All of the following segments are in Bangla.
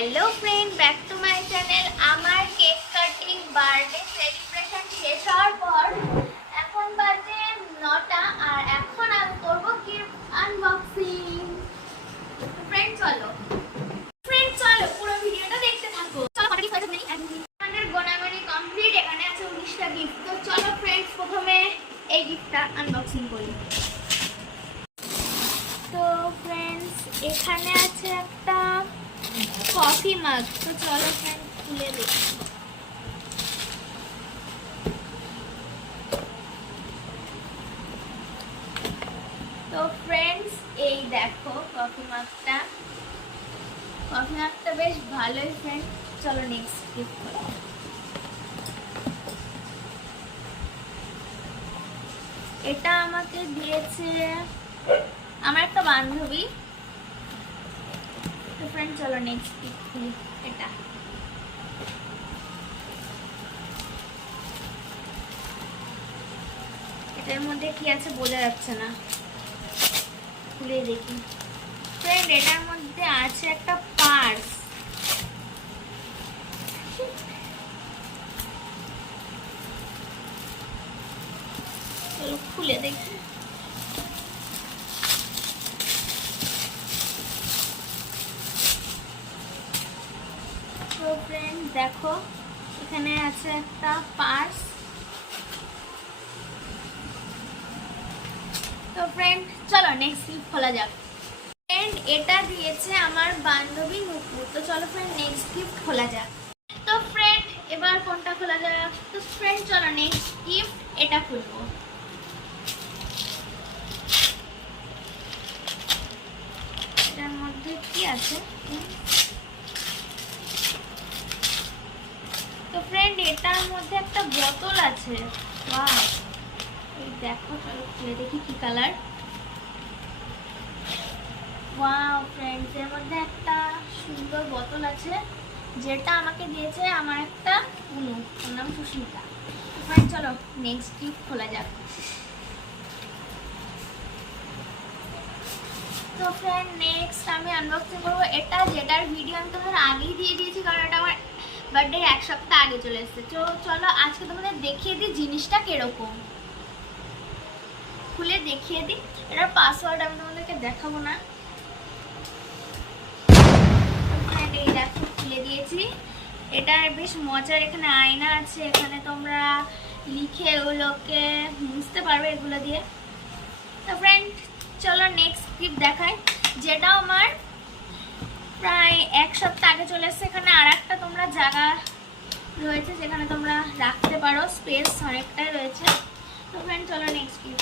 Hello friend back to my channel আমার কেক কাটিং বার্থডে সেলিব্রেশন শেষ হওয়ার পর এখন বাজে নটা আর এখন আমি করব গিফট আনবক্সিং ফ্রেন্ড চলো। ফ্রেন্ড চলো, পুরো ভিডিওটা দেখতে থাকো। চলো কটা গিফট মিনিট আমাদের গোনাগুনি কমপ্লিট এখানে আছে উনিশটা গিফট তো চলো ফ্রেন্ডস প্রথমে এই গিফটটা আনবক্সিং করি। তো ফ্রেন্ডস এখানে আছে একটা কফি মাগ তো চলো ফ্রেন্ড খুলে দেখি তো ফ্রেন্ডস এই দেখো কফি মাগটা কফি মাগটা বেশ ভালোই ফ্রেন্ড চলো নেক্সট গিফট করি। এটা আমাকে দিয়েছে আমার একটা বান্ধবী। ফ্রেন্ড চলো নেক্সট পিক খুলি এটা। এটার মধ্যে কি আছে বোঝা যাচ্ছে না। খুলে দেখি। ফ্রেন্ড এটার মধ্যে আছে একটা পার্স চলো খুলে দেখি তো ফ্রেন্ড দেখো, এখানে আছে একটা পার্স তো ফ্রেন্ড চলো নেক্সট গিফট খোলা যাক। ফ্রেন্ড এটা দিয়েছে আমার বান্ধবী নুপুর। তো চলো ফ্রেন্ড নেক্সট গিফট খোলা যাক। তো ফ্রেন্ড এবার কোনটা খোলা যাক? তো ফ্রেন্ড চলো নেক্সট গিফট এটা খুলবো। এটার মধ্যে কি আছে তো ফ্রেন্ড এটার মধ্যে একটা বোতল আছে। ওয়াও এই দেখো চলো খুলে দেখি কি কালার ওয়াও ফ্রেন্ডস মধ্যে একটা সুন্দর বোতল আছে, যেটা আমাকে দিয়েছে আমার একটা উনু, ওর নাম সুস্মিতা। ফ্রেন্ড চলো নেক্সট গিফট খোলা যাক। তো ফ্রেন্ড নেক্সট আমি আনবক্সিং করব। এটা যেটার ভিডিও আমি তোমার আগেই দিয়ে দিয়েছি, কারণ এটা আমার বার্থডে এক সপ্তাহ আগে চলে এসেছে। তো চলো আজকে তোমাদের দেখিয়ে দিই জিনিসটা কীরকম। খুলে দেখিয়ে দিই। এটার পাসওয়ার্ড আমি তোমাদেরকে দেখাবো না। এই দেখো, খুলে দিয়েছি। এটা বেশ মজার এখানে আয়না আছে। এখানে তোমরা লিখে এগুলোকে বুঝতে পারবে এগুলো দিয়ে। তো ফ্রেন্ড চলো নেক্সট ক্লিপ দেখাই। যেটা আমার এক সপ্তাহ আগে চলে এসছে এখানে আর একটা তোমরা জায়গা রয়েছে যেখানে তোমরা রাখতে পারো স্পেস অনেকটাই রয়েছে। তো ফ্রেন্ড চলো নেক্সট ক্লিপ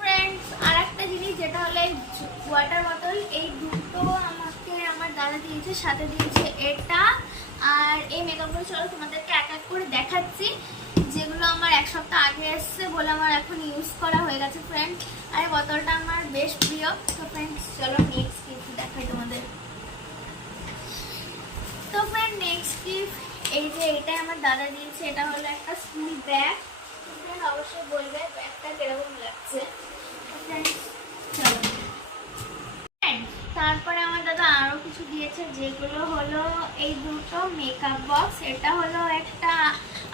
ফ্রেন্ডস আর একটা জিনিস যেটা হলো ওয়াটার বোতল এই দুটো আমাকে আমার দাদা দিয়েছে, সাথে দিয়েছে এটা। আর এই মেকআপগুলো চলো তোমাদেরকে এক এক করে দেখাচ্ছি, যেগুলো আমার এক সপ্তাহ আগে এসছে বলে আমার এখন ইউজ করা হয়ে গেছে ফ্রেন্ড আর এই বোতলটা আমার বেশ প্রিয়। তো ফ্রেন্ডস চলো নেক্সট কিছু দেখাই তোমাদের। তো ফ্রেন্ড নেক্সট গিফট এই যে এটাই আমার দাদা দিয়েছে, এটা হলো একটা স্কুল ব্যাগ ফ্রেন্ড অবশ্যই বলবে ব্যাগটা কীরকম লাগছে। তারপরে আমার দাদা আরও কিছু দিয়েছে, যেগুলো হলো এই দুটো মেকআপ বক্স এটা হলো একটা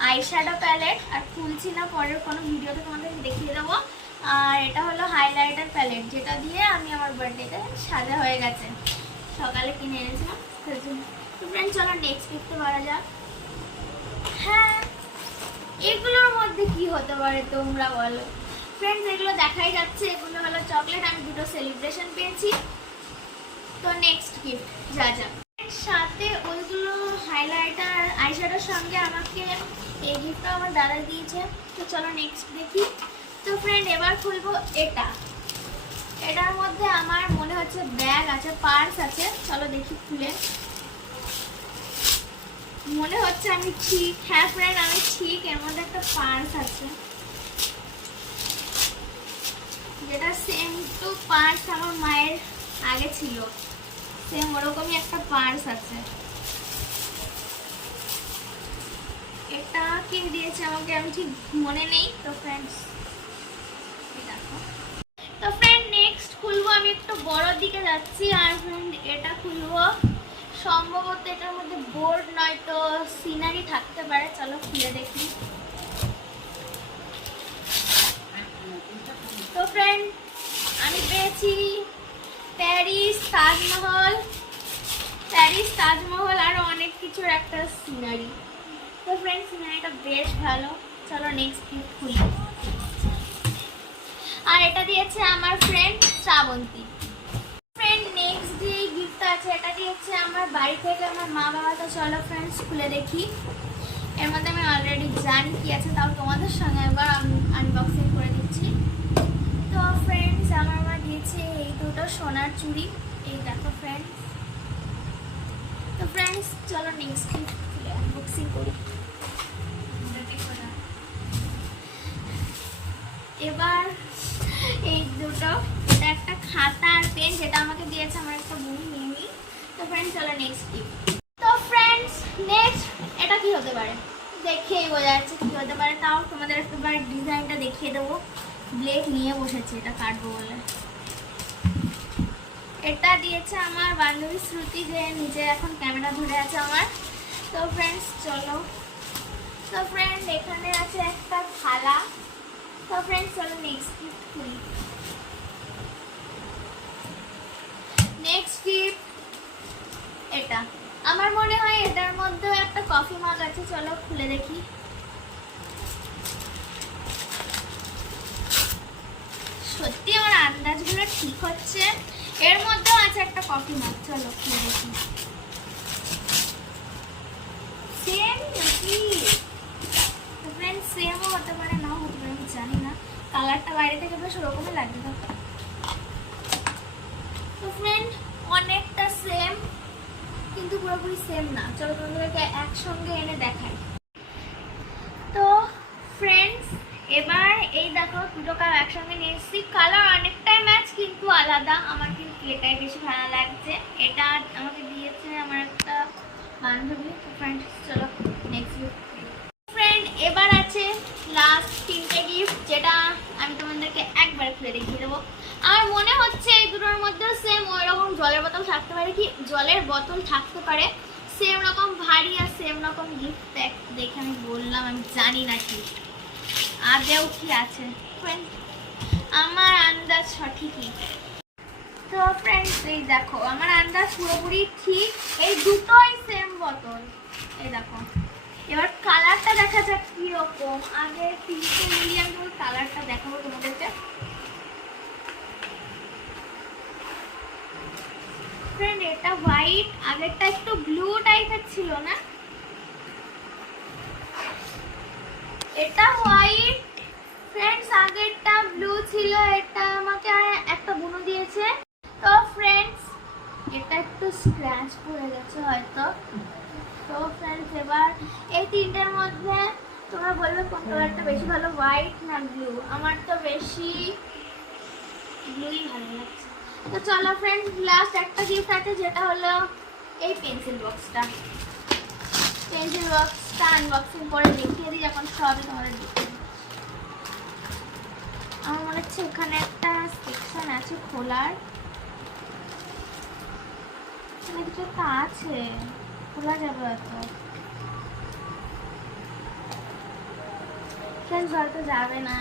আইশ্যাডো প্যালেট আর খুলছি না পরের কোনো ভিডিওতে তোমাদের দেখিয়ে দেবো। আর এটা হলো হাইলাইটার প্যালেট যেটা দিয়ে আমি আমার বার্থডেতে সাজা হয়ে গেছে। সকালে কিনে এনেছিলাম। তো ফ্রেন্ড চলো নেক্সট গিফটে করা যাক। হ্যাঁ এগুলোর মধ্যে কি হতে পারে তোমরা বলো? ফ্রেন্ডস এগুলো দেখাই যাচ্ছে। এগুলো হলো চকলেট আমি দুটো সেলিব্রেশন পেয়েছি। তো নেক্সট গিফট যা যা। সাথে ওইগুলো হাইলাইটার আইশ্যাডোর সঙ্গে আমাকে এই গিফটটা আমার দাদা দিয়েছে। তো চলো নেক্সট দেখি। তো ফ্রেন্ড এবার খুলবো এটা। এটার মধ্যে আমার মনে হচ্ছে ব্যাগ আছে পার্স আছে। চলো দেখি খুলে। মনে হচ্ছে আমি ঠিক হ্যাঁ ফ্রেন্ড আমি ঠিক, এর মধ্যে একটা পার্স আছে। যেটা সেম টু পার্স আমার মায়ের আগে ছিল। সেম ওরকমই একটা পার্স আছে। এটা কে দিয়েছে আমাকে আমি ঠিক মনে নেই, তো ফ্রেন্ডস তো ফ্রেন্ড নেক্সট খুলবো, আমি একটু বড় দিকে যাচ্ছি, আর ফ্রেন্ড এটা খুলবো। সম্ভবত এটার মধ্যে বোর্ড নয়তো সিনারি থাকতে পারে। চলো খুলে দেখি। তো ফ্রেন্ড আমি পেয়েছি প্যারিস তাজমহল। প্যারিস তাজমহল আরও অনেক কিছুর একটা সিনারি। তো ফ্রেন্ড সিনারিটা বেশ ভালো। চলো নেক্সট গিফট খুলি। আর এটা দিয়েছে আমার ফ্রেন্ড শ্রাবন্তী। যে গিফট আছে, এটা দিয়েছে আমার বাড়ি থেকে আমার মা বাবা তো চলো ফ্রেন্ডস খুলে দেখি। এর মধ্যে আমি অলরেডি জানি কি আছে, তাও তোমাদের সঙ্গে একবার আনবক্সিং করে দিচ্ছি। তো ফ্রেন্ডস আমার মা দিয়েছে এই দুটো সোনার চুড়ি, এই দেখো ফ্রেন্ডস তো ফ্রেন্ডস চলো নেক্সট গিফট খুলে আনবক্সিং করি। এবার এই দুটো খাতা আর পেন যেটা আমাকে দিয়েছে আমার একটা বোন, মিমি। তো ফ্রেন্ডস চলো নেক্সট গিফট তো ফ্রেন্ডস নেক্সট এটা কি হতে পারে? দেখেই বোঝা যাচ্ছে কি হতে পারে। তাও তোমাদের একবার ডিজাইনটা দেখিয়ে দেবো। ব্লেড নিয়ে বসেছি, এটা কাটবো বলে। এটা দিয়েছে আমার বান্ধবী শ্রুতি যে নিজে এখন ক্যামেরা ধরে আছে আমার। তো ফ্রেন্ডস চলো। তো ফ্রেন্ড এখানে আছে একটা থালা। তো ফ্রেন্ডস চলো নেক্সট গিফট খুলি? নেক্সট গিফট এটা। আমার মনে হয় এটার মধ্যে একটা কফি মাগ আছে, চলো খুলে দেখি। সত্যি আমার আন্দাজগুলো ঠিক হচ্ছে? এর মধ্যেও আছে একটা কফি মাগ চলো খুলে দেখি। সেম নাকি? ফ্রেন্ড সেমও হতে পারে, নাও হতে পারে, আমি জানি না। কালারটা বাইরে থেকে বেশ ওরকমই লাগবে ফ্রেন্ড অনেকটা সেম কিন্তু পুরোপুরি সেম না। চলো তোমাদেরকে একসঙ্গে এনে দেখাই। তো ফ্রেন্ডস এবার এই দেখো, দুটো কালার একসঙ্গে নিয়ে এসেছি। কালার অনেকটাই ম্যাচ কিন্তু আলাদা। আমার কিন্তু এটাই বেশি ভালো লাগছে। এটা আমাকে দিয়েছে আমার একটা বান্ধবী। ফ্রেন্ডস চলো নেক্সট ফ্রেন্ড এবার আছে লাস্ট তিনটে গিফট যেটা আমি তোমাদেরকে একবার খুলে দেখিয়ে দেবো আমার মনে হচ্ছে এই দুটোর মধ্যে সেম ওই রকম জলের বোতল থাকতে পারে কি? জলের বোতল থাকতে পারে। সেম রকম ভারী আর সেম রকম গিফট দেখে আমি বললাম, আমি জানি না কি। আদেও কি আছে? আমার আন্দাজ সঠিকই তো ফ্রেন্ডস এই দেখো, আমার আন্দাজ পুরোপুরি ঠিক। এই দুটোই সেম বোতল। এই দেখো। এবার কালারটা দেখা যাক কীরকম। আগে তিনটে মিলিয়ে কালারটা দেখাবো তোমাদেরকে। ফ্রেন্ড এটা হোয়াইট আগেরটা একটু ব্লু টাইপের ছিল না? এটা হোয়াইট ফ্রেন্ডস আগেরটা ব্লু ছিল, এটা আমাকে একটা বুনো দিয়েছে। তো ফ্রেন্ডস এটা একটু স্ক্র্যাচ পড়ে গেছে হয়তো। তো ফ্রেন্ডস এবার এই তিনটের মধ্যে তোমরা বলবে কোন কালারটা বেশি ভালো হোয়াইট না ব্লু আমার তো বেশি ব্লুই ভালো লাগছে। তো চলো ফ্রেন্ডস লাস্ট একটা গিফট আছে, যেটা হলো এই পেন্সিল বক্সটা পেন্সিল বক্সটা আনবক্সিং করে দেখিয়ে দিই যখন সবই তোমাদের দেখিয়ে আমার মনে হচ্ছে এখানে একটা সেকশন আছে খোলার। কিছু একটা আছে, খোলা যাবে হয়তো। ফ্রেন্ডস হয়তো যাবে না।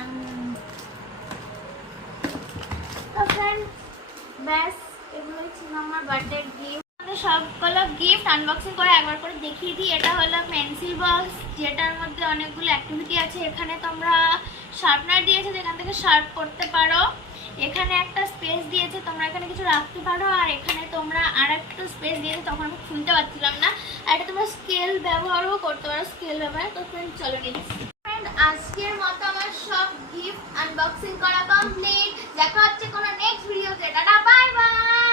তো ফ্রেন্ডস ব্যাস এগুলোই ছিল আমার বার্থডে গিফট আমাদের সবগুলো গিফট আনবক্সিং করে একবার করে দেখিয়ে দিই। এটা হলো পেন্সিল বক্স যেটার মধ্যে অনেকগুলো অ্যাক্টিভিটি আছে। এখানে তোমরা শার্পনার দিয়েছে, যেখান থেকে শার্প করতে পারো। এখানে একটা স্পেস দিয়েছে, তোমরা এখানে কিছু রাখতে পারো। আর এখানে তোমরা আর একটা স্পেস দিয়েছে, তখন আমি খুলতে পারছিলাম না। আর এটা তোমরা স্কেল ব্যবহারও করতে পারো স্কেল ব্যবহার। তো চলো নিচ্ছি। আজকের মতো আমার সব গিফট আনবক্সিং করা কমপ্লিট দেখা হচ্ছে কোনো নেক্সট ভিডিওতে টাটা বাই বাই